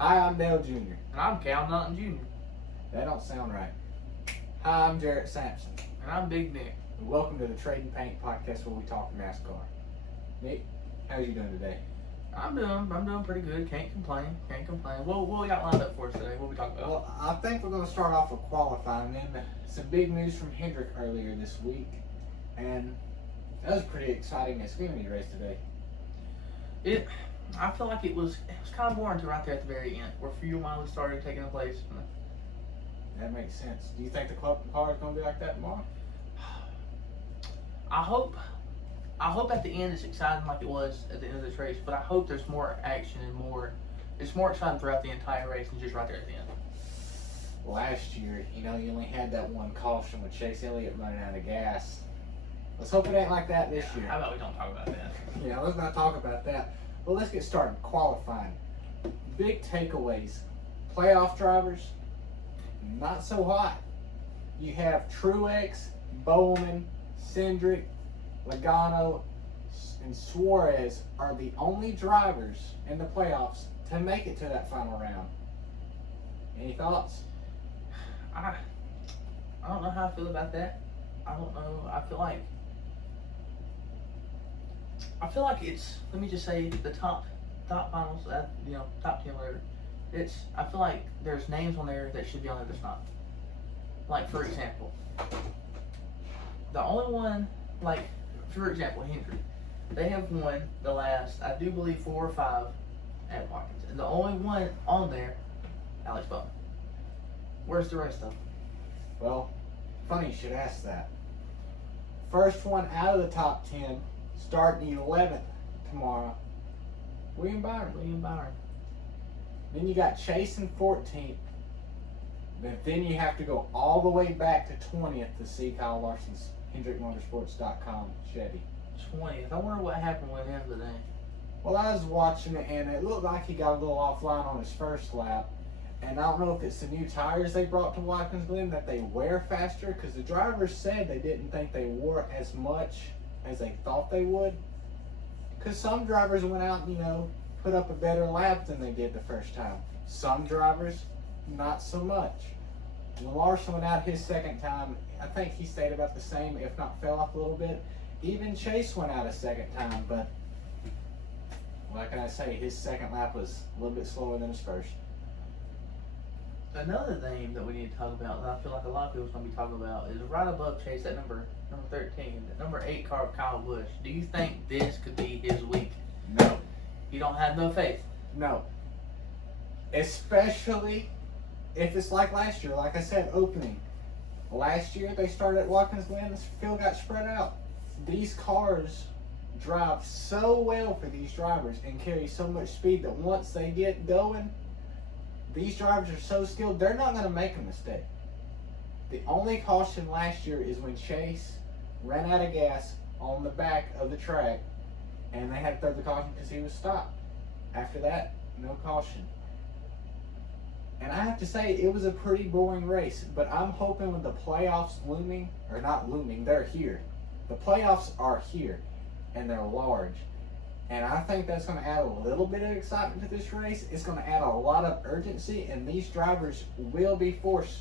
Hi, I'm Dale Jr. And I'm Cal Naughton Jr. That don't sound right. Hi, I'm Jarrett Sampson. And I'm Big Nick. And welcome to the Trade and Paint podcast where we talk NASCAR. Nick, how's you doing today? I'm doing pretty good. Can't complain. What we got lined up for us today? What we talking about? Well, I think we're going to start off with qualifying. Then some big news from Hendrick earlier this week, and that was a pretty exciting Xfinity race today. I feel like it was kind of boring until right there at the very end, where fuel mileage started taking place. That makes sense. Do you think the car is going to be like that tomorrow? I hope at the end it's exciting like it was at the end of this race, but I hope there's more action and it's more exciting throughout the entire race than just right there at the end. Last year, you only had that one caution with Chase Elliott running out of gas. Let's hope it ain't like that this year. How about we don't talk about that? Yeah, let's not talk about that. Well, let's get started. Qualifying. Big takeaways. Playoff drivers, not so hot. You have Truex, Bowman, Cindric, Logano, and Suarez are the only drivers in the playoffs to make it to that final round. Any thoughts? I don't know how I feel about that. I don't know. I feel like it's, let me just say, the top finals, top 10, whatever. I feel like there's names on there that should be on there that's not. Like, for example, the only one, for example, Hendrick. They have won the last, I do believe, 4 or 5 at Watkins. And the only one on there, Alex Bowman. Where's the rest of them? Well, funny you should ask that. First one out of the top 10, starting 11th tomorrow, William Byron. Then you got Chase in 14th. But then you have to go all the way back to 20th to see Kyle Larson's HendrickMotorsports.com Chevy. 20th. I wonder what happened with him today. Well, I was watching it, and it looked like he got a little offline on his first lap. And I don't know if it's the new tires they brought to Watkins, Glen, that they wear faster, because the drivers said they didn't think they wore as much as they thought they would. Because some drivers went out and, put up a better lap than they did the first time. Some drivers, not so much. When Larson went out his second time, I think he stayed about the same, if not fell off a little bit. Even Chase went out a second time, but what can I say? His second lap was a little bit slower than his first. Another thing that we need to talk about, that I feel like a lot of people's going to be talking about, is right above Chase at number 13, the number 8 car of Kyle Busch. Do you think this could be his week? No. You don't have no faith? No. Especially if it's like last year. Like I said, opening. Last year, they started at Watkins Glen, the field got spread out. These cars drive so well for these drivers and carry so much speed that once they get going, these drivers are so skilled, they're not going to make a mistake. The only caution last year is when Chase ran out of gas on the back of the track, and they had to throw the caution because he was stopped. After that, no caution. And I have to say, it was a pretty boring race, but I'm hoping with the playoffs looming, or not looming, they're here. The playoffs are here, and they're large. And I think that's going to add a little bit of excitement to this race. It's going to add a lot of urgency, and these drivers will be forced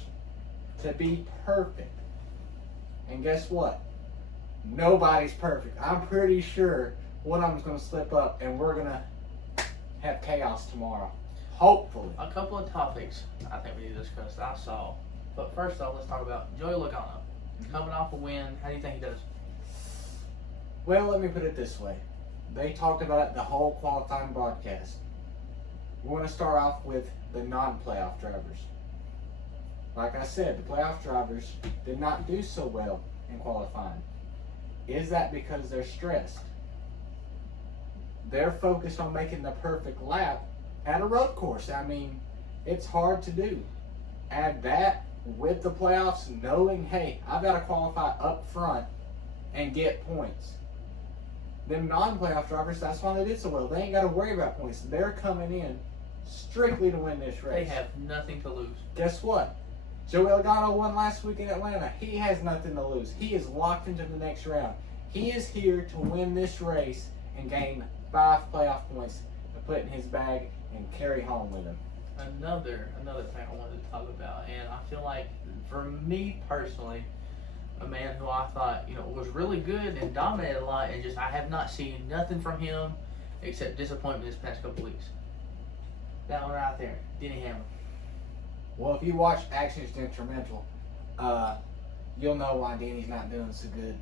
to be perfect. And guess what? Nobody's perfect. I'm pretty sure one of them's going to slip up, and we're going to have chaos tomorrow. Hopefully. A couple of topics I think we need to discuss that I saw. But first off, let's talk about Joey Logano. Coming off a win, how do you think he does? Well, let me put it this way. They talked about it the whole qualifying broadcast. We want to start off with the non-playoff drivers. Like I said, the playoff drivers did not do so well in qualifying. Is that because they're stressed? They're focused on making the perfect lap at a road course. I mean, it's hard to do. Add that with the playoffs, knowing, hey, I've got to qualify up front and get points. Them non-playoff drivers, that's why they did so well. They ain't got to worry about points. They're coming in strictly to win this race. They have nothing to lose. Guess what? Joey Logano won last week in Atlanta. He has nothing to lose. He is locked into the next round. He is here to win this race and gain 5 playoff points to put in his bag and carry home with him. another thing I wanted to talk about, and I feel like for me personally, a man who I thought was really good and dominated a lot, and just I have not seen nothing from him except disappointment this past couple weeks. That one right there, Denny Hamlin. Well, if you watch Actions Detrimental, you'll know why Denny's not doing so good.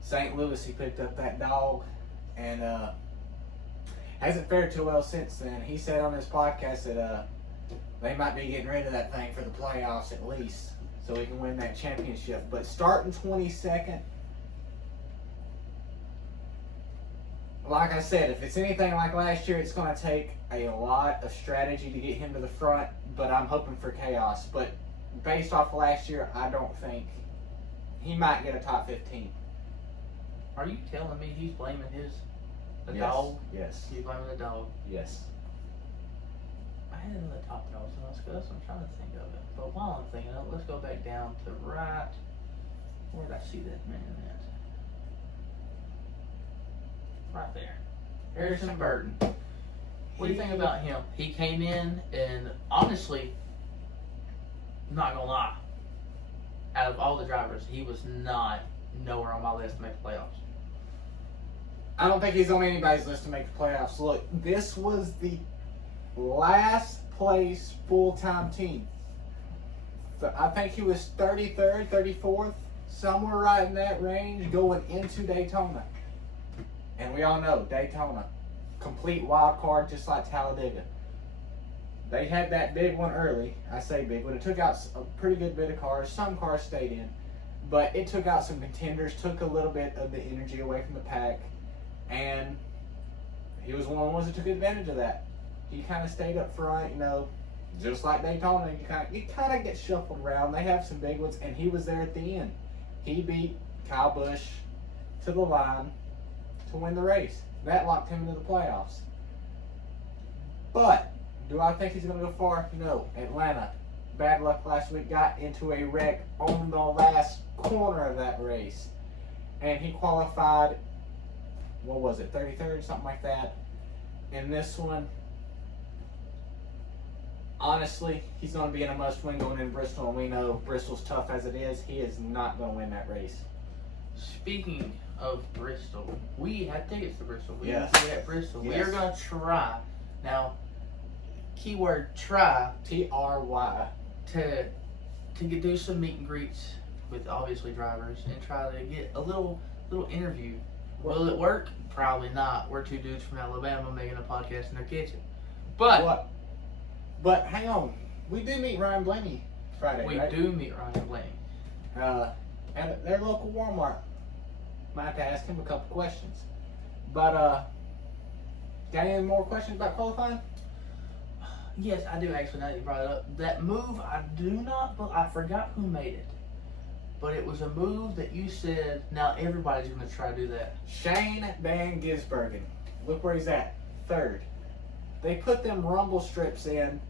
St. Louis, he picked up that dog, and hasn't fared too well since then. He said on his podcast that they might be getting rid of that thing for the playoffs at least, so he can win that championship. But starting 22nd, like I said, if it's anything like last year, it's going to take a lot of strategy to get him to the front, but I'm hoping for chaos. But based off of last year, I don't think he might get a top 15. Are you telling me he's blaming the Yes. dog? Yes. He's blaming the dog. Yes. I had another top that I was going to discuss. I'm trying to think of it. But while I'm thinking of it, let's go back down to right. Where did I see that man at? Right there. Harrison Burton. What do you think about him? He came in and honestly, I'm not going to lie, out of all the drivers, he was not nowhere on my list to make the playoffs. I don't think he's on anybody's list to make the playoffs. Look, this was the last place full-time team. So I think he was 33rd, 34th, somewhere right in that range going into Daytona. And we all know Daytona, complete wild card just like Talladega. They had that big one early. I say big, but it took out a pretty good bit of cars. Some cars stayed in. But it took out some contenders, took a little bit of the energy away from the pack. And he was one of the ones that took advantage of that. He kind of stayed up front, just like Daytona. You kind of get shuffled around. They have some big ones, and he was there at the end. He beat Kyle Busch to the line to win the race. That locked him into the playoffs. But do I think he's going to go far? No. Atlanta, bad luck last week, got into a wreck on the last corner of that race. And he qualified, 33rd, something like that. In this one, honestly, he's going to be in a must-win going into Bristol, and we know Bristol's tough as it is. He is not going to win that race. Speaking of Bristol, we have tickets to Bristol. We Yes. have to be at Bristol. Yes. We are going to try, now, keyword try, Try. to do some meet and greets with obviously drivers and try to get a little interview. Will it work? Probably not. We're two dudes from Alabama making a podcast in their kitchen. But But hang on, we do meet Ryan Blaney Friday, we right? do meet Ryan Blaney. At their local Walmart. Might have to ask him a couple questions. But got any more questions about qualifying? Yes, I do actually, now that you brought it up. That move, I forgot who made it. But it was a move that you said, now everybody's going to try to do that. Shane Van Gisbergen. Look where he's at. 3rd. They put them rumble strips in.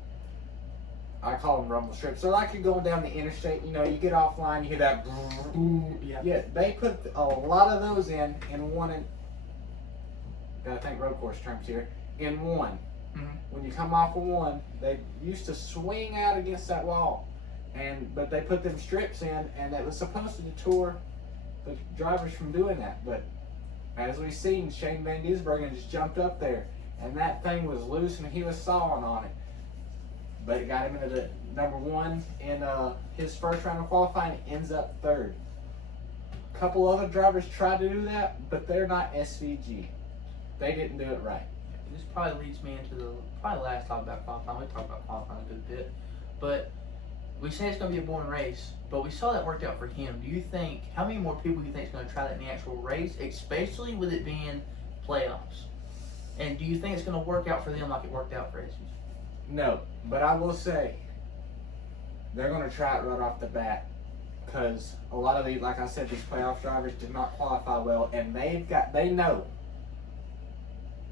I call them rumble strips. They're like you're going down the interstate. You get offline, you hear that. Yeah, they put a lot of those in one. Gotta think road course terms here. In one. Mm-hmm. When you come off of one, they used to swing out against that wall. But they put them strips in, and it was supposed to deter the drivers from doing that. But as we've seen, Shane Van Gisbergen just jumped up there, and that thing was loose, and he was sawing on it. But it got him into the number 1 in his first round of qualifying. Ends up 3rd. A couple other drivers tried to do that, but they're not SVG. They didn't do it right. This probably leads me into the last talk about qualifying. We talked about qualifying a good bit. But we say it's going to be a boring race, but we saw that worked out for him. Do you think, how many more people do you think is going to try that in the actual race, especially with it being playoffs? And do you think it's going to work out for them like it worked out for Jesus? No, but I will say, they're going to try it right off the bat. Because a lot of these, like I said, these playoff drivers did not qualify well, and they know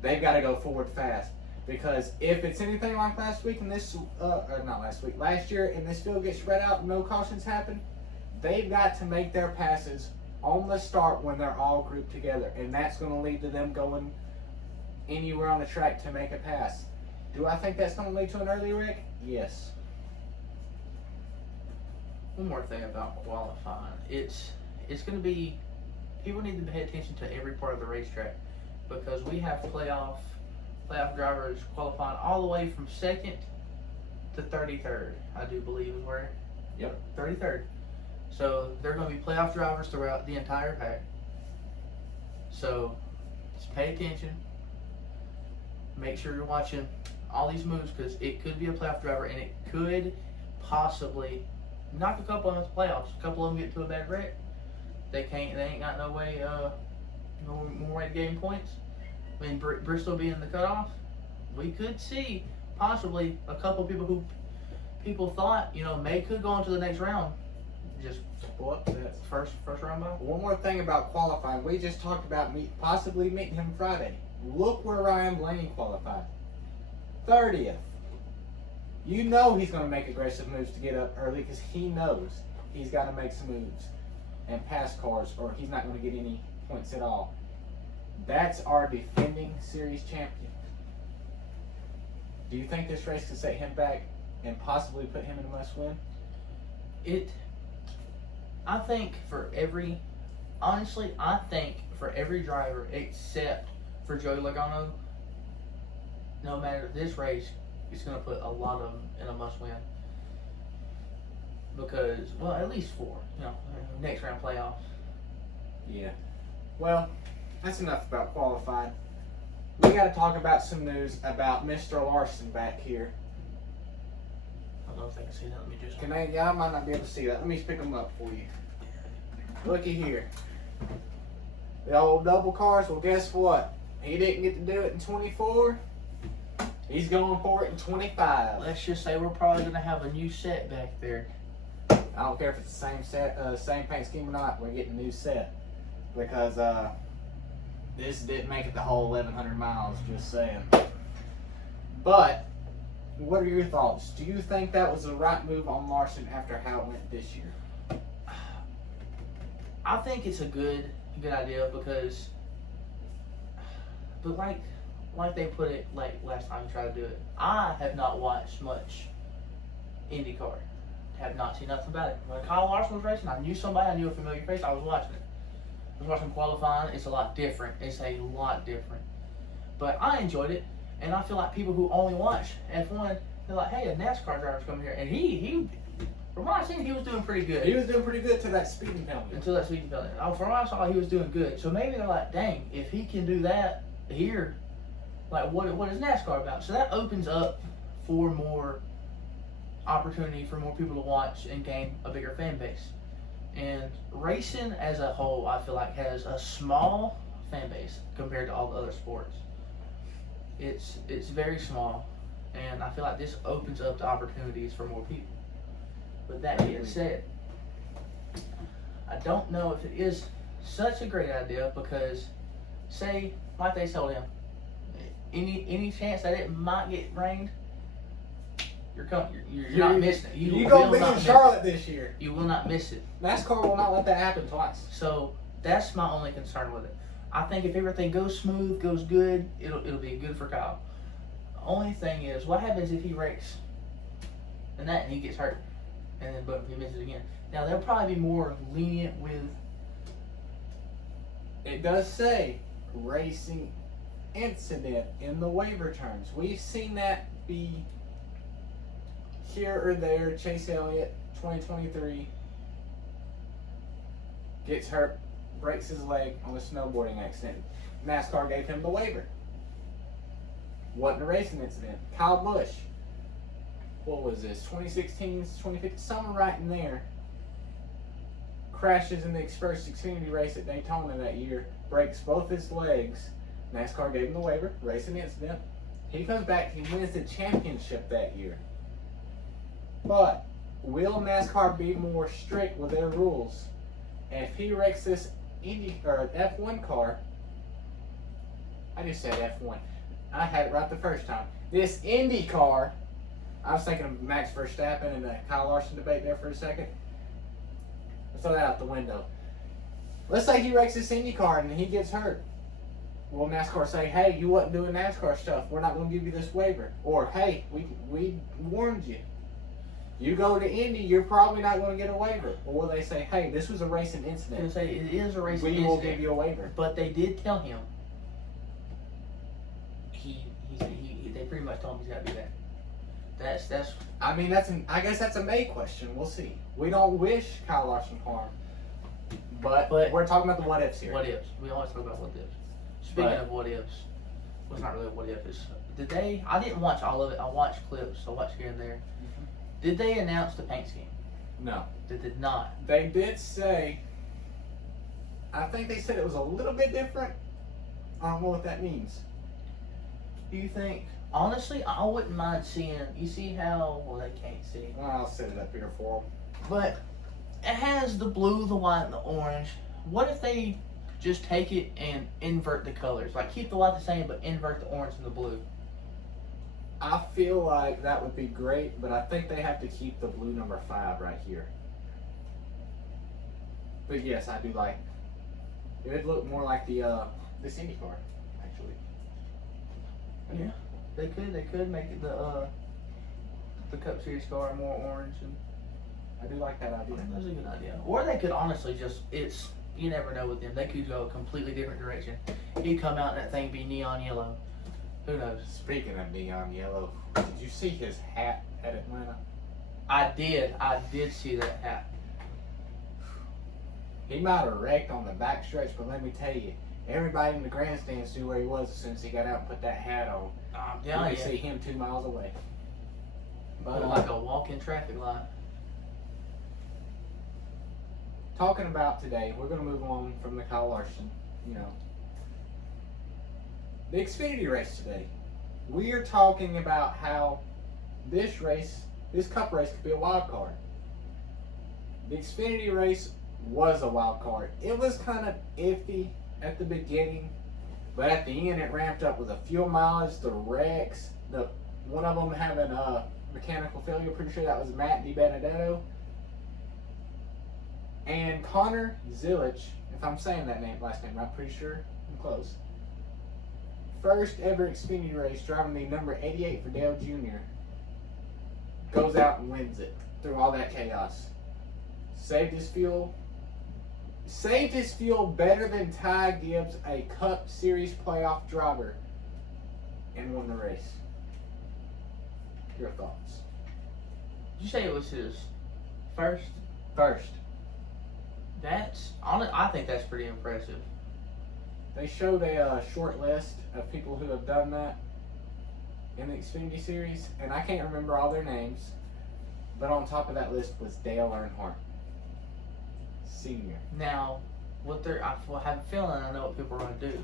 they've got to go forward fast. Because if it's anything like last week and last year, and this field gets spread out and no cautions happen, they've got to make their passes on the start when they're all grouped together. And that's going to lead to them going anywhere on the track to make a pass. Do I think that's going to lead to an early wreck? Yes. One more thing about qualifying. It's going to be, people need to pay attention to every part of the racetrack, because we have playoff drivers qualifying all the way from 2nd to 33rd, I do believe is where. Yep. 33rd. So they're going to be playoff drivers throughout the entire pack. So just pay attention. Make sure you're watching all these moves, because it could be a playoff driver and it could possibly knock a couple of them into playoffs. A couple of them get to a bad wreck. They ain't got no way, no more way to gain points. I mean, Bristol being the cutoff, we could see possibly a couple people who people thought, may could go on to the next round. Just first round by. One more thing about qualifying. We just talked about possibly meeting him Friday. Look where Ryan Blaney qualified. 30th. You know he's going to make aggressive moves to get up early, because he knows he's got to make some moves and pass cars, or he's not going to get any points at all. That's our defending series champion. Do you think this race can set him back and possibly put him in a must-win? I think for every driver except for Joey Logano, no matter this race, it's going to put a lot of them in a must-win. Because, well, at least 4, next round playoffs. Yeah. Well, that's enough about qualifying. We got to talk about some news about Mr. Larson back here. I don't know if they can see that. Let me just. Yeah, I might not be able to see that. Let me pick them up for you. Looky here. The old double cars. Well, guess what? He didn't get to do it in 24. He's going for it in 25. Let's just say we're probably going to have a new set back there. I don't care if it's the same set, same paint scheme or not. We're getting a new set, because this didn't make it the whole 1,100 miles. Just saying. But what are your thoughts? Do you think that was the right move on Larson after how it went this year? I think it's a good idea, because, but like they put it, like last time we tried to do it, I have not watched much IndyCar. Have not seen nothing about it. When Kyle Larson was racing, I knew somebody, I knew a familiar face, I was watching it. I was watching qualifying. It's a lot different. But I enjoyed it, and I feel like people who only watch F1, they're like, hey, a NASCAR driver's coming here, and he from what I seen, he was doing pretty good. He was doing pretty good to that speeding penalty. Until that speeding penalty. From what I saw, he was doing good. So maybe they're like, dang, if he can do that here, like what is NASCAR about? So that opens up for more opportunity for more people to watch and gain a bigger fan base. And racing as a whole, I feel like, has a small fan base compared to all the other sports. It's very small, and I feel like this opens up the opportunities for more people. With that being said, I don't know if it is such a great idea, because, say, like they told him, any chance that it might get rained, you're not missing it. You're going to be in Charlotte this year. You will not miss it. NASCAR will not let that happen twice. So that's my only concern with it. I think if everything goes smooth, goes good, it'll be good for Kyle. The only thing is, what happens if he wrecks and he gets hurt, and then boom, he misses again? Now they'll probably be more lenient with. It does say racing incident in the waiver terms. We've seen that be here or there. Chase Elliott, 2023, gets hurt, breaks his leg on a snowboarding accident. NASCAR gave him the waiver. Wasn't a racing incident. Kyle Busch, what was this, 2016, 2015, somewhere right in there, crashes in the first Xfinity race at Daytona that year, breaks both his legs. NASCAR gave him the waiver, racing incident. He comes back, he wins the championship that year. But will NASCAR be more strict with their rules? And if he wrecks this F1 car, I just said F1. I had it right the first time. This Indy car, I was thinking of Max Verstappen and the Kyle Larson debate there for a second. Let's throw that out the window. Let's say he wrecks this Indy car and he gets hurt. will NASCAR say, hey, you wasn't doing NASCAR stuff. We're not going to give you this waiver. Or, hey, we warned you. You go to Indy, you're probably not going to get a waiver. Or will they say, hey, this was a racing I was incident. gonna say it is a racing We incident. will give you a waiver. But they did tell him. They pretty much told him he's got to do that. That's. I mean, I guess that's a May question. We'll see. We don't wish Kyle Larson harm. But we're talking about the what ifs here. What ifs? We always talk about what ifs. Speaking of what ifs, well, it's not really what ifs. Did they? I didn't watch all of it. I watched clips. I watched here and there. Mm-hmm. Did they announce the paint scheme? No. They did not. They did say. I think they said it was a little bit different. I don't know what that means. Do you think? Honestly, I wouldn't mind seeing. You see how? Well, they can't see. Well, I'll set it up here for them. But it has the blue, the white, and the orange. What if they just take it and invert the colors? Like keep the white the same, but invert the orange and the blue. I feel like that would be great, but I think they have to keep the blue number 5 right here. But yes, I do like. It would look more like this Indy car, actually. Yeah, they could make it the Cup Series car more orange, and I do like that idea. that's a good idea. Or they could honestly just you never know with them. They could go a completely different direction. He'd come out and that thing be neon yellow. Who knows? Speaking of neon yellow, did you see his hat at Atlanta? I did see that hat. He might have wrecked on the backstretch, but let me tell you, everybody in the grandstands knew where he was as soon as he got out and put that hat on. You Yeah, could see him 2 miles away. But like a walk-in traffic light. talking about today, we're going to move on from the Kyle Larson, the Xfinity race today. We are talking about how this Cup race could be a wild card. The Xfinity race was a wild card. It was kind of iffy at the beginning, but at the end it ramped up with the fuel mileage, the wrecks, one of them having a mechanical failure. Pretty sure that was Matt DiBenedetto. And Connor Zilic, if I'm saying that last name, I'm pretty sure I'm close. First ever Xfinity race, driving the number 88 for Dale Jr. Goes out and wins it through all that chaos. Saved his fuel better than Ty Gibbs, a Cup Series playoff driver, and won the race. Your thoughts? Did you say it was his first? First. I think that's pretty impressive. They showed a short list of people who have done that in the Xfinity Series, and I can't remember all their names, but on top of that list was Dale Earnhardt, Sr. Now, I have a feeling I know what people are going to do.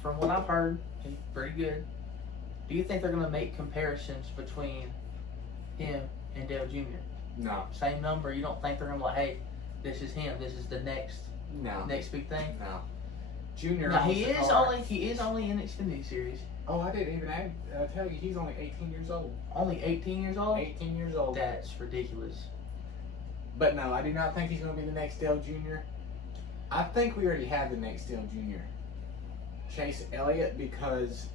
From what I've heard, he's pretty good. Do you think they're going to make comparisons between him and Dale Jr.? No. Same number? You don't think they're going to be like, hey, this is him, this is the next big thing? No. Junior. Now he is only in Xfinity Series. Oh, I didn't even tell you he's only 18 years old. Only 18 years old? 18 years old. That's ridiculous. But no, I do not think he's going to be the next Dale Jr. I think we already have the next Dale Jr. Chase Elliott, because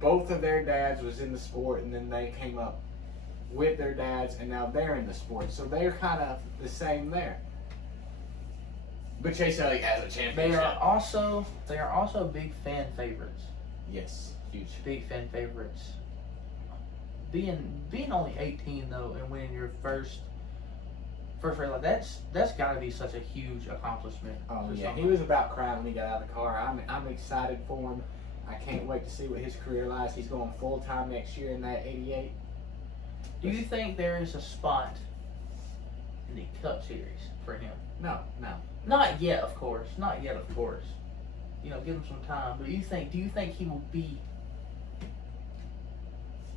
both of their dads was in the sport, and then they came up with their dads, and now they're in the sport. So they're kind of the same there. But Chase Elliott has a championship. They are also big fan favorites. Yes, huge. Big fan favorites. Being only 18 though, and winning your first race, like that's got to be such a huge accomplishment. Oh yeah, he was about crying when he got out of the car. I'm excited for him. I can't wait to see what his career lies. He's going full time next year in that 88. Do you think there is a spot in the Cup Series for him? No. Not yet, of course. Give him some time. But do you think he will be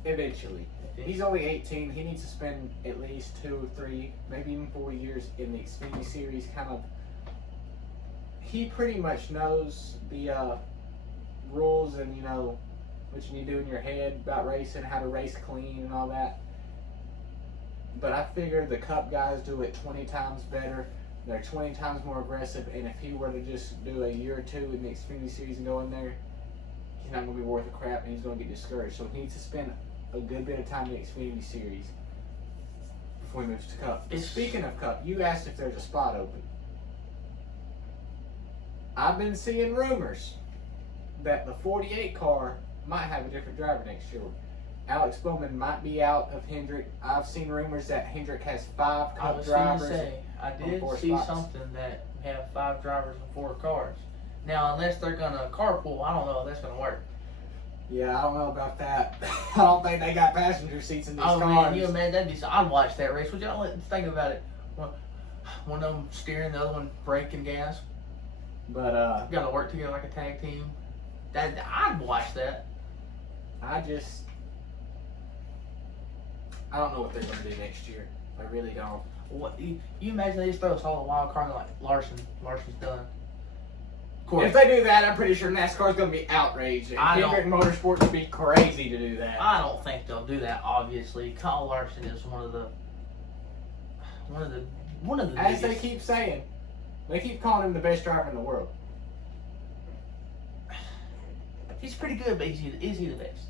eventually? He's only 18. He needs to spend at least 2 or 3, maybe even 4 years in the Xfinity Series. He pretty much knows the rules and what you need to do in your head about racing, how to race clean and all that. But I figure the Cup guys do it 20 times better. They're 20 times more aggressive, and if he were to just do a year or two in the Xfinity Series and go in there, he's not going to be worth a crap, and he's going to get discouraged. So he needs to spend a good bit of time in the Xfinity Series before he moves to Cup. Speaking of Cup, you asked if there's a spot open. I've been seeing rumors that the 48 car might have a different driver next year. Alex Bowman might be out of Hendrick. I've seen rumors that Hendrick has 5 Cup drivers. I did see something that we have 5 drivers and 4 cars. Now, unless they're gonna carpool, I don't know if that's gonna work. Yeah, I don't know about that. I don't think they got passenger seats in these cars. Man, you imagine that'd be. I'd watch that race. Would y'all think about it? One of them steering, the other one braking gas. But gotta work together like a tag team. I'd watch that. I don't know what they're gonna do next year. I really don't. What you imagine they just throw us all a wild card like Larson's done. If they do that, I'm pretty sure NASCAR's gonna be outraged. And Hendrick Motorsports would be crazy to do that. I don't think they'll do that. Obviously, Kyle Larson is one of the As biggest. they keep saying, they keep calling him the best driver in the world. He's pretty good, but is he the best?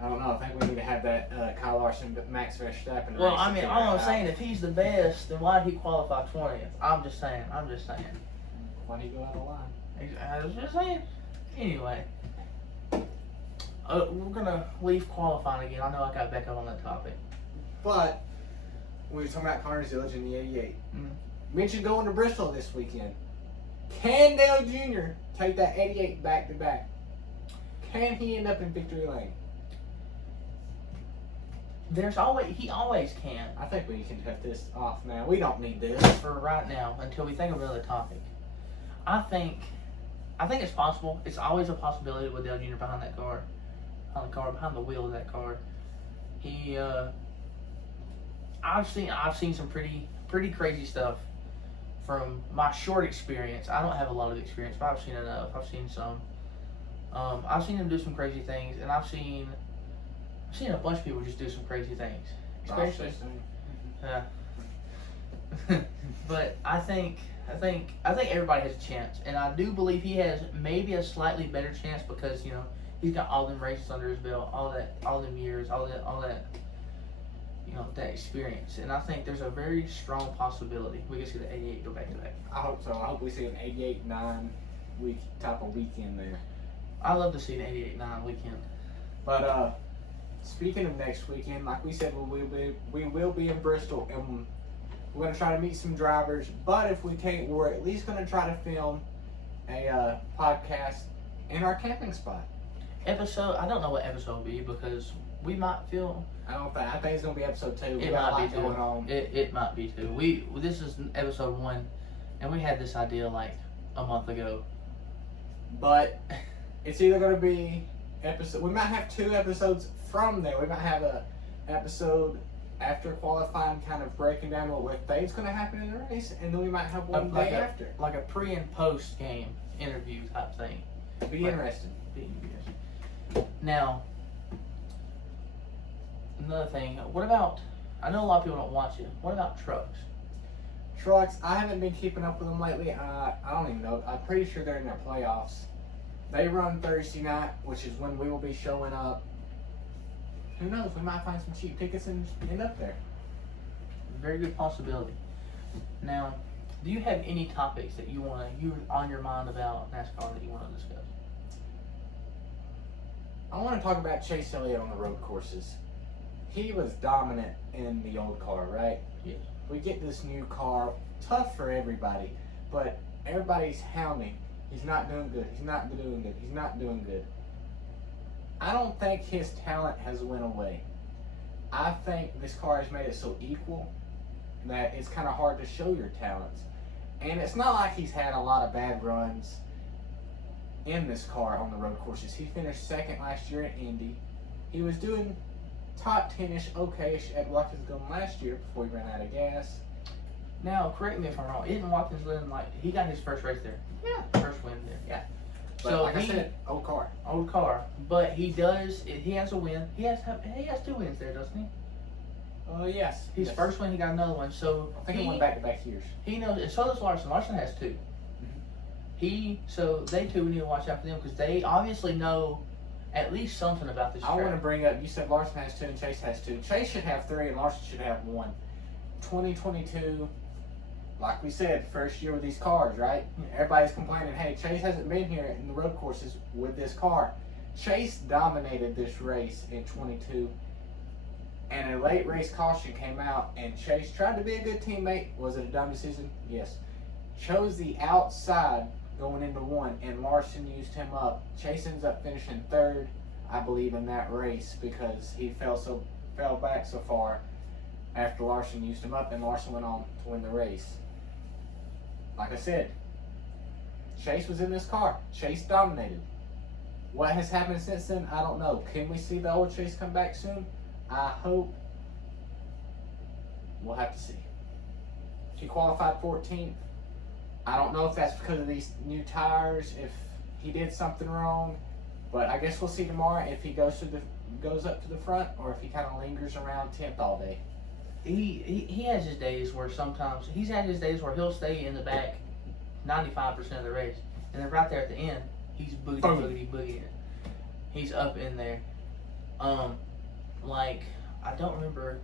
I don't know. I think we need to have that Kyle Larson, Max Verstappen. Well, I mean, all I'm saying, if he's the best, then why did he qualify 20th? I'm just saying. Why did he go out of line? I was just saying. Anyway, we're gonna leave qualifying again. I know I got back up on that topic. But we were talking about Connor Zillage in the 88. Mm-hmm. Mentioned going to Bristol this weekend. Can Dale Jr. take that 88 back to back? Can he end up in victory lane? He always can. I think we can cut this off now. We don't need this for right now until we think of another topic. I think it's possible. It's always a possibility with Dale Jr. behind that car, behind the wheel of that car. He, I've seen some pretty crazy stuff from my short experience. I don't have a lot of experience, but I've seen enough. I've seen some. I've seen him do some crazy things, and I've seen a bunch of people just do some crazy things, especially. But I think everybody has a chance, and I do believe he has maybe a slightly better chance because he's got all them races under his belt, all them years, all that that experience, and I think there's a very strong possibility we can see the 88 go back to back. I hope so. I hope we see an 88-9 week type of weekend there. I love to see an 88-9 weekend. But speaking of next weekend, like we said, we will be in Bristol, and we're going to try to meet some drivers. But if we can't, we're at least going to try to film a podcast in our camping spot. Episode, I don't know what episode will be because we might film. I think it's going to be episode 2. It might be going on. It might be 2. This is episode 1, and we had this idea like a month ago. But it's either going to be episode. We might have 2 episodes from there. We might have a episode after qualifying, kind of breaking down what things going to happen in the race, and then we might have one day after, like a pre and post game interview type thing. Be interesting. Now, another thing. What about? I know a lot of people don't watch it. What about trucks? Trucks. I haven't been keeping up with them lately. I don't even know. I'm pretty sure they're in their playoffs. They run Thursday night, which is when we will be showing up. Who knows? We might find some cheap tickets and end up there. Very good possibility. Now, do you have any topics that you on your mind about NASCAR that you want to discuss? I want to talk about Chase Elliott on the road courses. He was dominant in the old car, right? Yes. We get this new car, tough for everybody, but everybody's hounding. He's not doing good. He's not doing good. He's not doing good. I don't think his talent has went away. I think this car has made it so equal that it's kind of hard to show your talents. And it's not like he's had a lot of bad runs in this car on the road courses. He finished second last year at Indy. He was doing top 10-ish, okay-ish at Watkins last year before he ran out of gas. Now, correct me if I'm wrong. Isn't Watkins he got his first race there? Yeah. First win there. Yeah. But so like I said, old car. But he has a win. He has 2 wins there, doesn't he? Yes. His yes. first win, he got another one. So I think he won back-to-back years. He knows, and so does Larson. Larson has 2. So they two, we need to watch out for them because they obviously know at least something about this track. I want to bring up, you said Larson has 2 and Chase has 2. Chase should have 3 and Larson should have 1. 2022, like we said, first year with these cars, right? Everybody's complaining, hey, Chase hasn't been here in the road courses with this car. Chase dominated this race in 22, and a late race caution came out, and Chase tried to be a good teammate. Was it a dumb decision? Yes. Chose the outside going into 1, and Larson used him up. Chase ends up finishing 3rd, I believe, in that race because he fell back so far after Larson used him up, and Larson went on to win the race. Like I said, Chase was in this car. Chase dominated. What has happened since then, I don't know. Can we see the old Chase come back soon? I hope. We'll have to see. He qualified 14th. I don't know if that's because of these new tires, if he did something wrong, but I guess we'll see tomorrow if he goes up to the front or if he kind of lingers around 10th all day. He has his days where sometimes he's had his days where he'll stay in the back 95% of the race, and then right there at the end he's boogieing. He's up in there. Like I don't remember.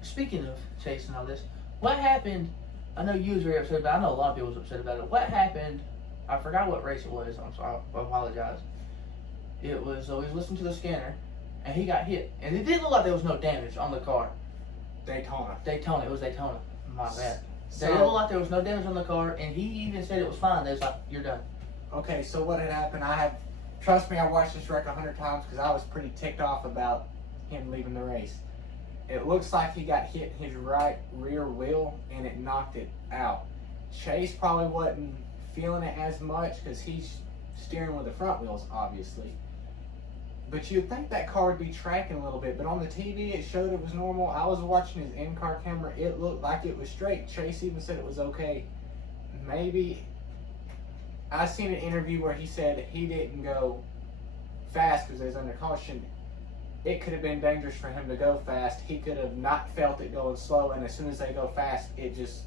Speaking of Chase and all this, what happened? I know you was very upset about it. I know a lot of people was upset about it. What happened? I forgot what race it was. I'm sorry. I apologize. It was, he was listening to the scanner, and he got hit. And it didn't look like there was no damage on the car. Daytona. It was Daytona. My bad. So, It didn't look like there was no damage on the car, and he even said it was fine. They was like, you're done. Okay, so what had happened, trust me, I watched this wreck 100 times because I was pretty ticked off about him leaving the race. It looks like he got hit in his right rear wheel and it knocked it out. Chase probably wasn't feeling it as much because he's steering with the front wheels, obviously. But you'd think that car would be tracking a little bit, but on the TV it showed it was normal. I was watching his in-car camera, it looked like it was straight. Chase even said it was okay. Maybe, I seen an interview where he said he didn't go fast because they was under caution. It could have been dangerous for him to go fast. He could have not felt it going slow, and as soon as they go fast, it just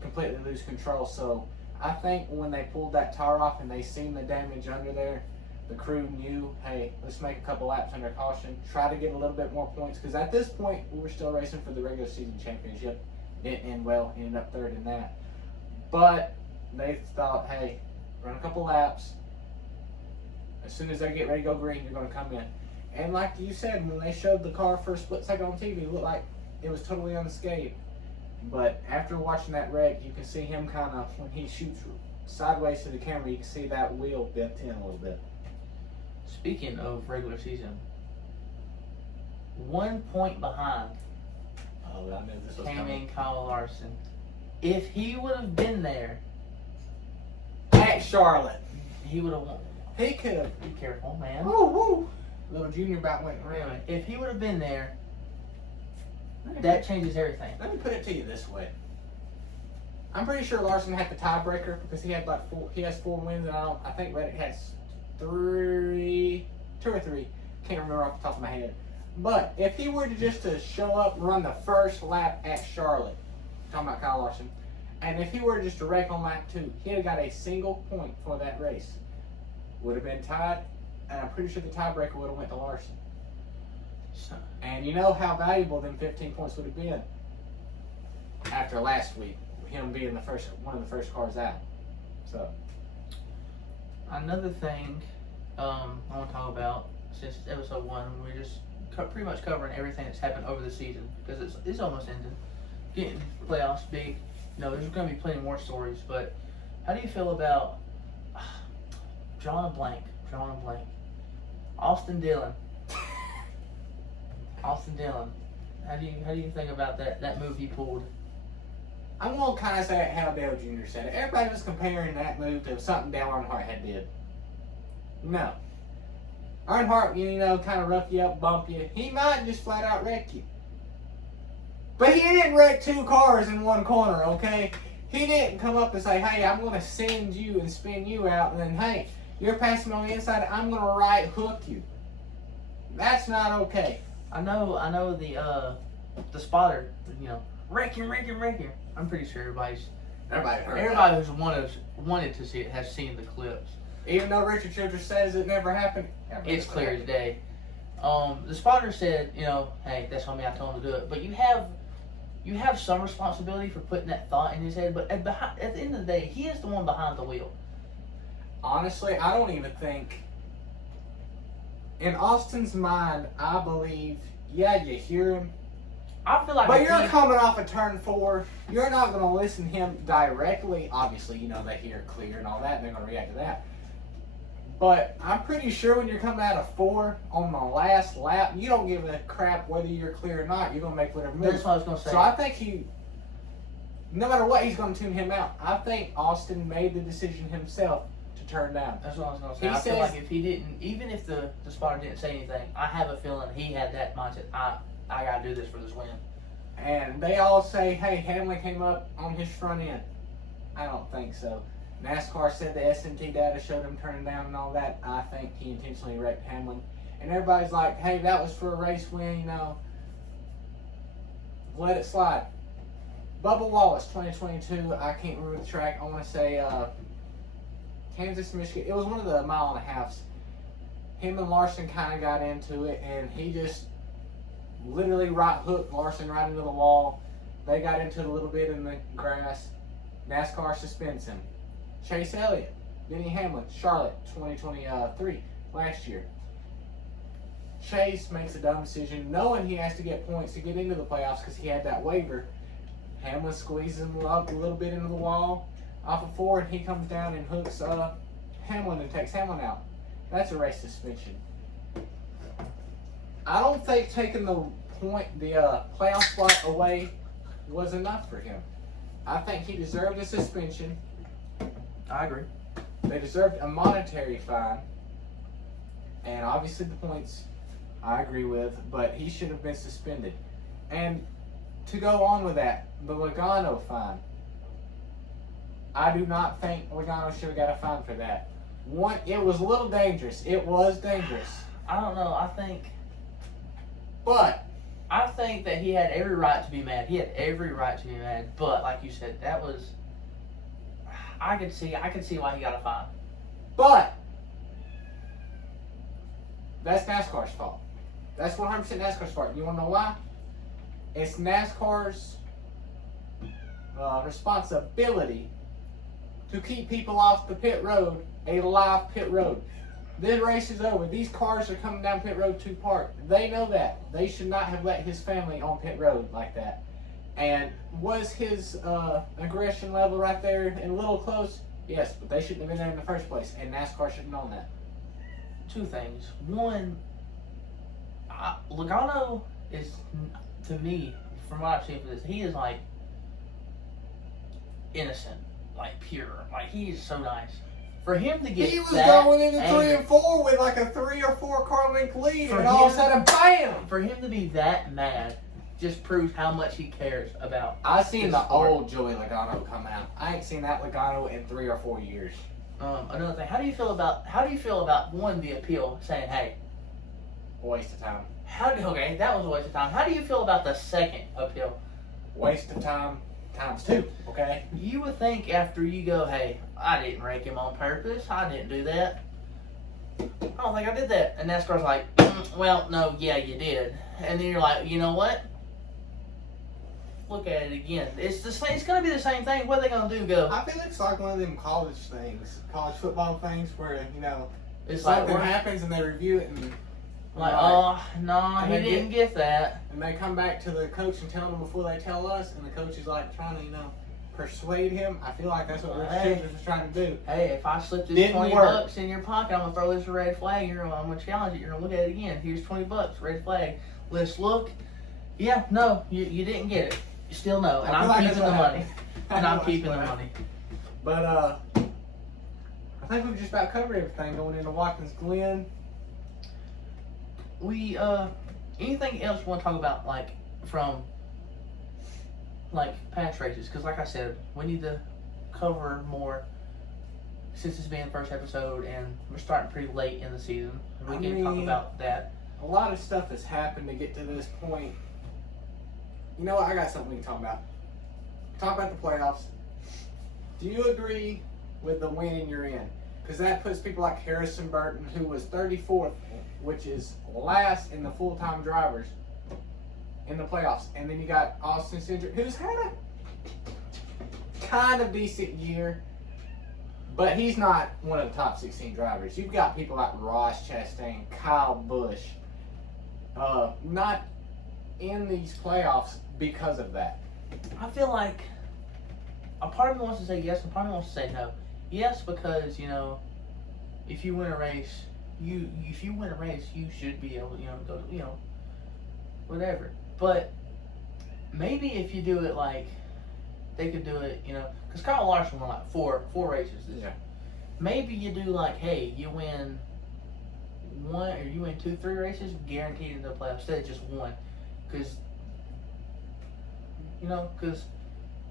completely lose control. So I think when they pulled that tire off and they seen the damage under there, the crew knew, hey, let's make a couple laps under caution, try to get a little bit more points, because at this point, we were still racing for the regular season championship. Didn't end well, ended up 3rd in that. But they thought, hey, run a couple laps. As soon as they get ready to go green, you're going to come in. And like you said, when they showed the car for a split second on TV, it looked like it was totally unscathed. But after watching that wreck, you can see him kind of, when he shoots sideways to the camera, you can see that wheel bent in a little bit. Speaking of regular season, 1 point behind Oh, I knew this was came coming. in Kyle Larson. If he would have been there, At Charlotte. he would have won. He could have. Be careful, man. Woo, woo. Little junior about went around. If he would have been there, that changes everything. Let me put it to you this way. I'm pretty sure Larson had the tiebreaker because he had like he has 4 wins, and I think Reddick has 2 or 3. Can't remember off the top of my head. But if he were to show up and run the first lap at Charlotte, talking about Kyle Larson, and if he were just to wreck on lap 2, he'd have got a single point for that race. Would have been tied, and I'm pretty sure the tiebreaker would have went to Larson. And you know how valuable them 15 points would have been after last week, him being one of the first cars out. So Another thing I want to talk about, since episode 1, we're just pretty much covering everything that's happened over the season because it's almost ended. Getting playoffs big. There's going to be plenty more stories, but how do you feel about drawing a blank? Austin Dillon. How do you think about that move he pulled? I'm going to kind of say it how Dale Jr. said it. Everybody was comparing that move to something Dale Earnhardt had did. No. Earnhardt, kind of rough you up, bump you. He might just flat out wreck you. But he didn't wreck 2 cars in one corner, okay? He didn't come up and say, hey, I'm going to send you and spin you out, and then, hey, you're passing me on the inside, I'm going to right hook you. That's not okay. I know the spotter, wreck him. I'm pretty sure everybody who's wanted to see it has seen the clips. Even though Richard Childress says it never happened, it's clear as day. The spotter said, hey, that's on me. I told him to do it. But you have some responsibility for putting that thought in his head. But at the end of the day, he is the one behind the wheel. Honestly, I don't even think. In Austin's mind, I believe, yeah, you hear him. I feel like, but you're coming off of turn 4. You're not going to listen to him directly. Obviously, they hear it clear and all that, and they're going to react to that. But I'm pretty sure when you're coming out of 4 on the last lap, you don't give a crap whether you're clear or not. You're going to make whatever move. That's what I was going to say. So I think no matter what, he's going to tune him out. I think Austin made the decision himself to turn down. That's what I was going to say. I feel like if he didn't, even if the spotter didn't say anything, I have a feeling he had that mindset. I got to do this for this win. And they all say, hey, Hamlin came up on his front end. I don't think so. NASCAR said the SMT data showed him turning down and all that. I think he intentionally wrecked Hamlin. And everybody's like, hey, that was for a race win, let it slide. Bubba Wallace, 2022, I can't remember the track. I want to say Kansas, Michigan. It was one of the mile and a halves. Him and Larson kind of got into it, and he just literally right hooked Larson right into the wall. They got into it a little bit in the grass. NASCAR suspends him. Chase Elliott, Denny Hamlin, Charlotte, 2023, last year. Chase makes a dumb decision, knowing he has to get points to get into the playoffs because he had that waiver. Hamlin squeezes him up a little bit into the wall. Off of 4, and he comes down and hooks Hamlin and takes Hamlin out. That's a race suspension. I don't think taking the playoff spot away was enough for him. I think he deserved a suspension. I agree. They deserved a monetary fine. And obviously the points I agree with, but he should have been suspended. And to go on with that, the Logano fine. I do not think Logano should have got a fine for that. One, it was a little dangerous. It was dangerous. I don't know. I think that he had every right to be mad. He had every right to be mad. But like you said, that was. I could see why he got a fine. But that's NASCAR's fault. That's 100% NASCAR's fault. You want to know why? It's NASCAR's responsibility to keep people off the pit road, a live pit road. This race is over. These cars are coming down pit road to park. They know that. They should not have let his family on pit road like that. And was his aggression level right there and a little close? Yes, but they shouldn't have been there in the first place. And NASCAR should have known that. 2 things. One, Logano is, to me, from what I've seen for this, he is like innocent, like pure. Like he is so nice. For him to get he was going into 3 and 4 with like a 3 or 4 car length lead, and all of a sudden, bam! For him to be that mad just proves how much he cares about. I seen the old Joey Logano come out. I ain't seen that Logano in 3 or 4 years. Another thing, how do you feel about one, the appeal saying, hey, waste of time. Okay, that was a waste of time. How do you feel about the second appeal? Waste of time times 2. Okay. You would think after you go, hey, I didn't rake him on purpose. I didn't do that. I don't think I did that. And NASCAR's like, well, no, yeah, you did. And then you're like, you know what? Look at it again. It's the same. It's gonna be the same thing. What are they gonna do? Go? I feel it's like one of them college football things, where it's something like happens and they review it and like, oh no, he didn't get that. And they come back to the coach and tell them before they tell us, and the coach is like trying to persuade him. I feel like that's what Richard Childress was trying to do. Hey, if I slip this $20 in your pocket, I'm gonna throw this a red flag. I'm gonna challenge it. You're gonna look at it again. Here's $20, red flag. Let's look. Yeah, no, you didn't get it. You still no, and I'm keeping the money. And I'm keeping the money. But I think we've just about covered everything going into Watkins Glen. We anything else you want to talk about, like from past races? Because like I said, we need to cover more since it's being the first episode and we're starting pretty late in the season. We can talk about that. A lot of stuff has happened to get to this point. you know what? I got something we can talk about. Talk about the playoffs. Do you agree with the winning you're in? Because that puts people like Harrison Burton, who was 34th, which is last in the full-time drivers, in the playoffs. And then you got Austin Cindric, who's had a kind of decent year, but he's not one of the top 16 drivers. You've got people like Ross Chastain, Kyle Busch, not in these playoffs because of that. I feel like a part of me wants to say yes, and a part of me wants to say no. Yes, because if you win a race, you should be able to go whatever. But maybe if you do it like they could do it, because Kyle Larson won like four races this year. Maybe you do like, hey, you win one or you win 2-3 races, guaranteed into the playoffs instead of just one, because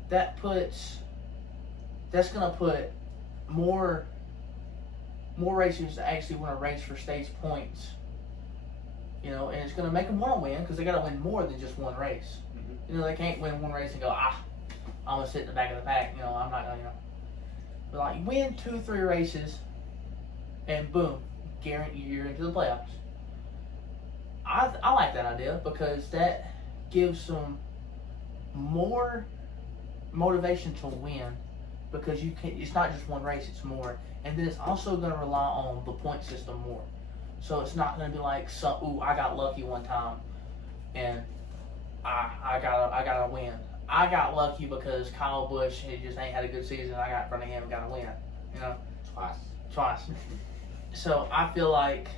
that's gonna put more racers to actually win a race for stage points, and it's gonna make them want to win because they gotta win more than just one race. Mm-hmm. They can't win one race and go, I'm gonna sit in the back of the pack. I'm not gonna. But like, you win 2-3 races, and boom, guarantee you're into the playoffs. I like that idea because that gives them more motivation to win, because it's not just one race, it's more. And then it's also going to rely on the point system more. So it's not going to be like, I got lucky one time and I gotta win. I got lucky because Kyle Busch just ain't had a good season. I got in front of him and got to win. Twice. So I feel like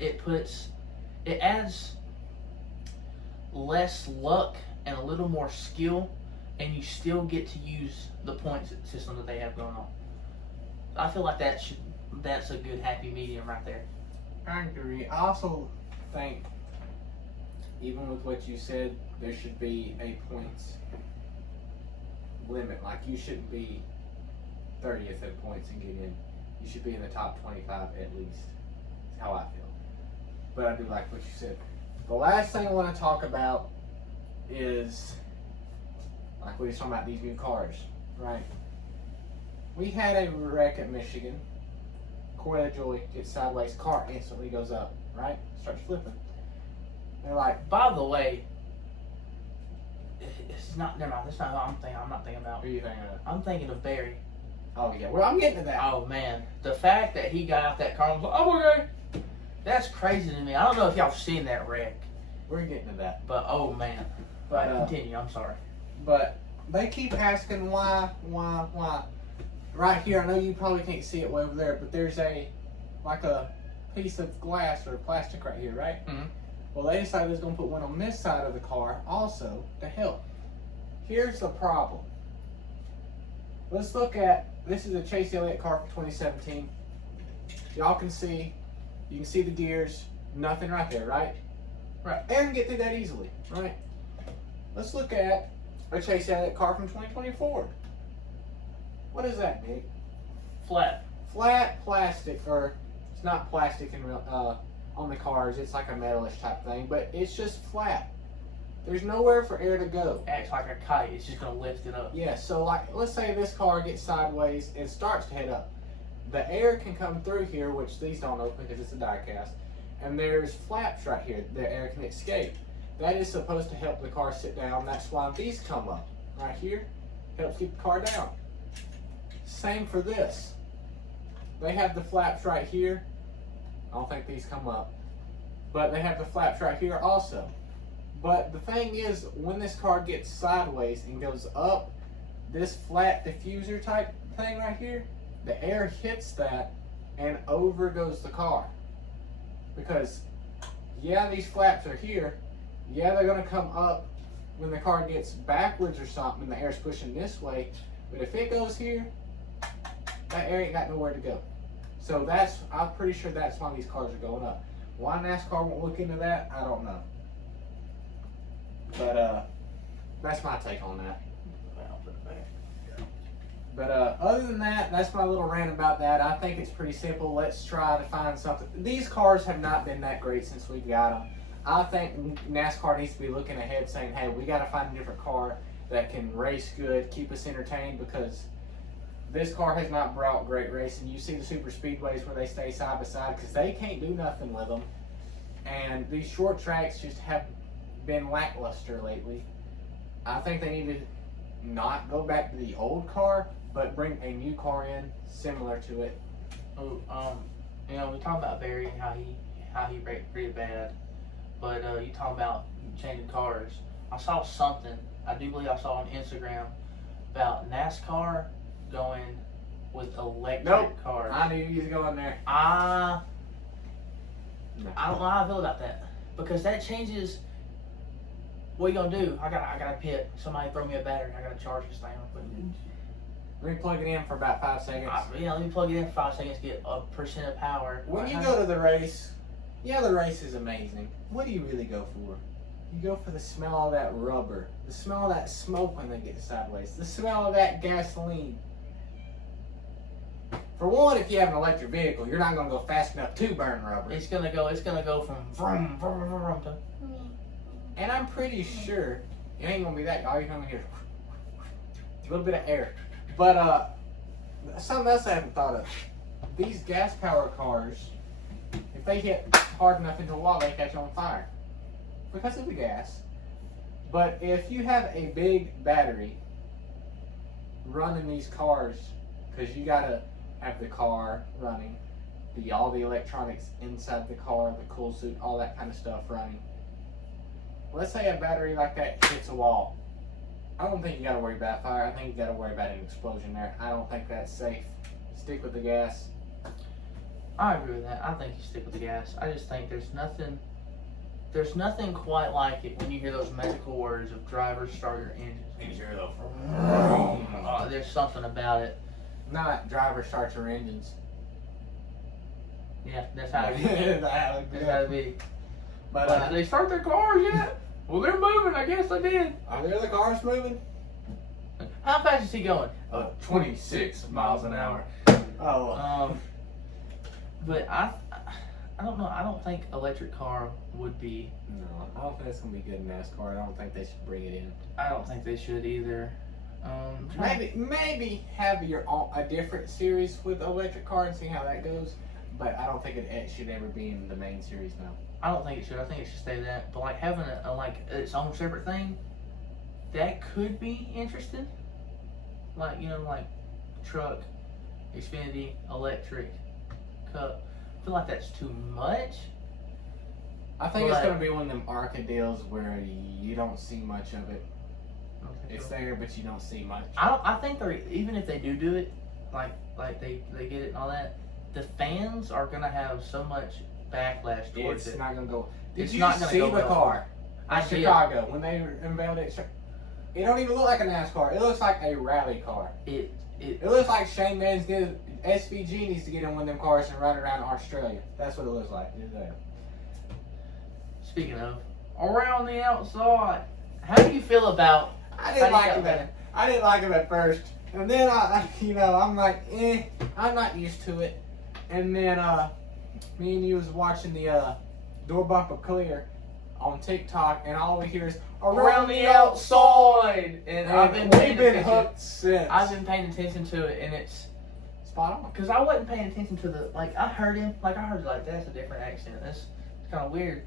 it adds less luck and a little more skill, and you still get to use the point system that they have going on. I feel like that's a good happy medium right there. I agree. I also think, even with what you said, there should be a points limit. Like, you shouldn't be 30th in points and get in. You should be in the top 25 at least. That's how I feel. But I do like what you said. The last thing I want to talk about is, like we were talking about, these new cars, right? We had a wreck at Michigan. Corey Joy gets sideways, car instantly goes up, right? Starts flipping. They're like, by the way, it's not. Never mind. That's not what I'm thinking. I'm not thinking about. who are you thinking of? I'm thinking of Barry. Oh yeah, well I'm getting to that. Oh man, the fact that he got out that car and was like, "Oh okay," that's crazy to me. I don't know if y'all seen that wreck. We're getting to that. But oh man. But continue. I'm sorry. But they keep asking why. Right here, I know you probably can't see it way over there, but there's a piece of glass or plastic right here, right? Mm-hmm. Well, they decided they was going to put one on this side of the car also to help. Here's the problem. Let's look at, this is a Chase Elliott car from 2017. Y'all can see, you can see the gears, nothing right there, right? Right. And get through that easily, right? Let's look at a Chase Elliott car from 2024. What is that, Nick? Flat. Flat plastic, or it's not plastic in real, on the cars. It's like a metalish type thing, but it's just flat. There's nowhere for air to go. Acts like a kite. It's just gonna lift it up. Yeah. So like, let's say this car gets sideways and starts to head up. The air can come through here, which these don't open because it's a die cast, and there's flaps right here. The air can escape. That is supposed to help the car sit down. That's why these come up right here. Helps keep the car down. Same for this. They have the flaps right here. I don't think these come up. But they have the flaps right here also. But the thing is, when this car gets sideways and goes up, this flat diffuser type thing right here, the air hits that and over goes the car. Because, yeah, these flaps are here. Yeah, they're going to come up when the car gets backwards or something and the air's pushing this way. But if it goes here, that air ain't got nowhere to go. So I'm pretty sure that's why these cars are going up. Why NASCAR won't look into that, I don't know. But that's my take on that. But other than that, that's my little rant about that. I think it's pretty simple. Let's try to find something. These cars have not been that great since we got them. I think NASCAR needs to be looking ahead, saying, "Hey, we got to find a different car that can race good, keep us entertained." Because this car has not brought great racing. You see the super speedways where they stay side by side because they can't do nothing with them, and these short tracks just have been lackluster lately. I think they need to not go back to the old car, but bring a new car in similar to it. Oh, you know, we talk about Barry and how he raced pretty bad, but you talk about changing cars. I saw something. I do believe I saw on Instagram about NASCAR going with electric cars. I knew you was going there. I don't know how I feel about that, because that changes. What you gonna do? I gotta pit. Somebody throw me a battery. I gotta charge this thing. Let me plug it in for about 5 seconds. Let me plug it in for 5 seconds to get a % of power. When you go to the race, yeah, the race is amazing. What do you really go for? You go for the smell of that rubber, the smell of that smoke when they get sideways, the smell of that gasoline. For one, if you have an electric vehicle, you're not gonna go fast enough to burn rubber. It's gonna go from vroom vroom vroom to. And I'm pretty sure it ain't gonna be that. All you're gonna hear a little bit of air. But something else I haven't thought of. These gas power cars, if they hit hard enough into a wall, they catch on fire because of the gas. But if you have a big battery running these cars, because you gotta have the car running, all the electronics inside the car, the cool suit, all that kind of stuff running. Let's say a battery like that hits a wall. I don't think you gotta worry about fire. I think you gotta worry about an explosion there. I don't think that's safe. Stick with the gas. I agree with that. I think you stick with the gas. I just think there's nothing quite like it when you hear those magical words of drivers start your engines. There's something about it. Not driver start your engines. Yeah, that's how it be. That's how it be. But did they start their cars yet? Well, they're moving. I guess they did. Are there the cars moving? How fast is he going? 26 miles an hour. Oh. But I don't know. I don't think electric car would be. No, I don't think it's gonna be good in NASCAR. I don't think they should bring it in. I don't think they should either. Maybe have a different series with electric car and see how that goes. But I don't think it should ever be in the main series now. I don't think it should. I think it should stay that. But like having like its own separate thing, that could be interesting. Like, you know, like truck, Xfinity, electric, Cup. I feel like that's too much. I think it's gonna be one of them ARCA deals where you don't see much of it. It's there, but you don't see much. I think they're, even if they do it, like they get it and all that, the fans are gonna have so much backlash towards it. It's not gonna go. Did It's you not gonna see go the well. car I in did. Chicago when they unveiled it? It don't even look like a NASCAR. It looks like a rally car. It looks like Shane Mann's SVG needs to get in one of them cars and run around Australia. That's what it looks like. Speaking of around the outside, how do you feel about? I didn't like him at first, and then I'm like, I'm not used to it. And then me and you was watching the door bumper clear on TikTok, and all we hear is around the outside. And we've been hooked since. I've been paying attention to it, and it's spot on. Because I wasn't paying attention to I heard him, that's a different accent. It's kind of weird.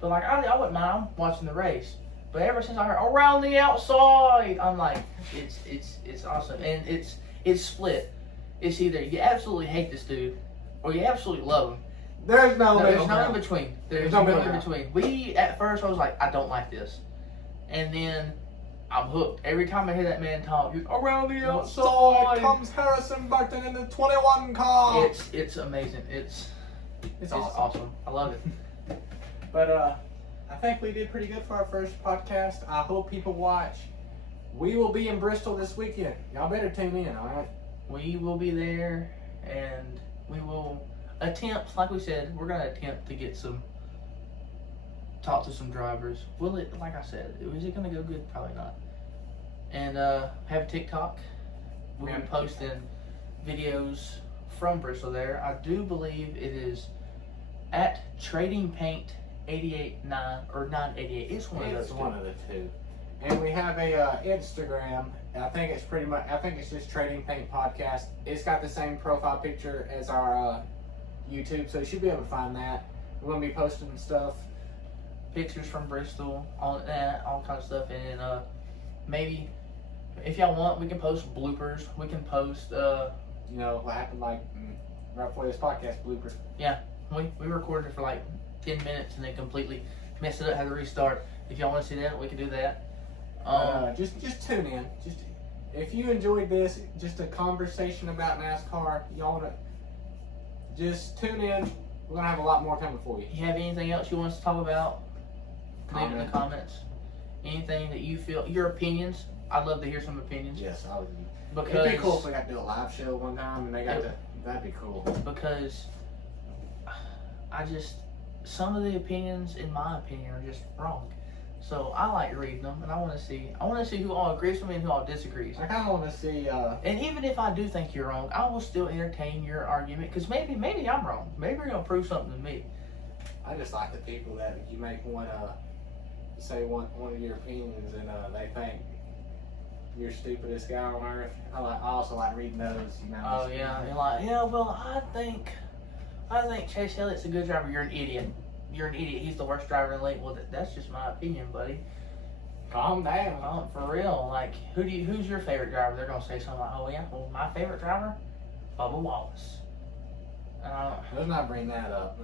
But I wouldn't mind. I'm watching the race. But ever since I heard around the outside, I'm like, it's awesome. And it's split. It's either you absolutely hate this dude or you absolutely love him. There's no in between. There's no in between. At first I was like, I don't like this. And then I'm hooked. Every time I hear that man talk, around the outside comes Harrison Burton in the 21 car. It's amazing. It's awesome. I love it. But I think we did pretty good for our first podcast. I hope people watch. We will be in Bristol this weekend. Y'all better tune in, alright? We will be there, and we will attempt, like we said, we're going to attempt to talk to some drivers. Will it, like I said, is it going to go good? Probably not. And have a TikTok. We'll be posting videos from Bristol there. I do believe it is at Trading Paint 88.9 or 988. It's one of those. It's one of the two. And we have a Instagram. I think it's pretty much. I think it's just Trading Paint Podcast. It's got the same profile picture as our YouTube, so you should be able to find that. We're gonna be posting stuff, pictures from Bristol, all kind of stuff, and maybe if y'all want, we can post bloopers. We can post. You know what happened like right before this podcast bloopers. Yeah, we recorded it for like 10 minutes and then completely messed it up. Had to restart. If y'all want to see that, we can do that. Just tune in. Just if you enjoyed this, just a conversation about NASCAR, y'all wanna just tune in. We're gonna have a lot more coming for you. You have anything else you want us to talk about? Leave it in the comments. Anything that you feel, your opinions. I'd love to hear some opinions. Yes, I would. Because it'd be cool if we got to do a live show one time and they got to. That'd be cool. Because some of the opinions, in my opinion, are just wrong. So I like reading them, and I want to see who all agrees with me and who all disagrees. I kind of want to see. And even if I do think you're wrong, I will still entertain your argument because maybe I'm wrong. Maybe you're gonna prove something to me. I just like the people that you make one say one of your opinions and they think you're stupidest guy on earth. I also like reading those. You know. Oh yeah, you're like, yeah. Well, I think Chase Elliott's a good driver. You're an idiot. You're an idiot. He's the worst driver in the league. Well, that's just my opinion, buddy. Calm down. For real. Like, who's your favorite driver? They're gonna say something like, oh yeah, well, my favorite driver, Bubba Wallace. Let's not bring that up.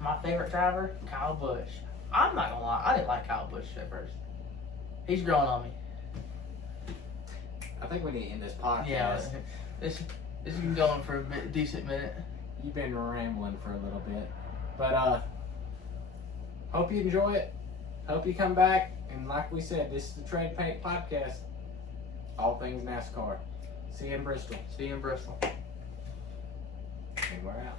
My favorite driver, Kyle Busch. I'm not gonna lie, I didn't like Kyle Busch at first. He's growing on me. I think we need to end this podcast. Yeah, this has been going for a decent minute. You've been rambling for a little bit. But hope you enjoy it. Hope you come back. And like we said, this is the Trade Paint Podcast. All things NASCAR. See you in Bristol. See you in Bristol. And we're out.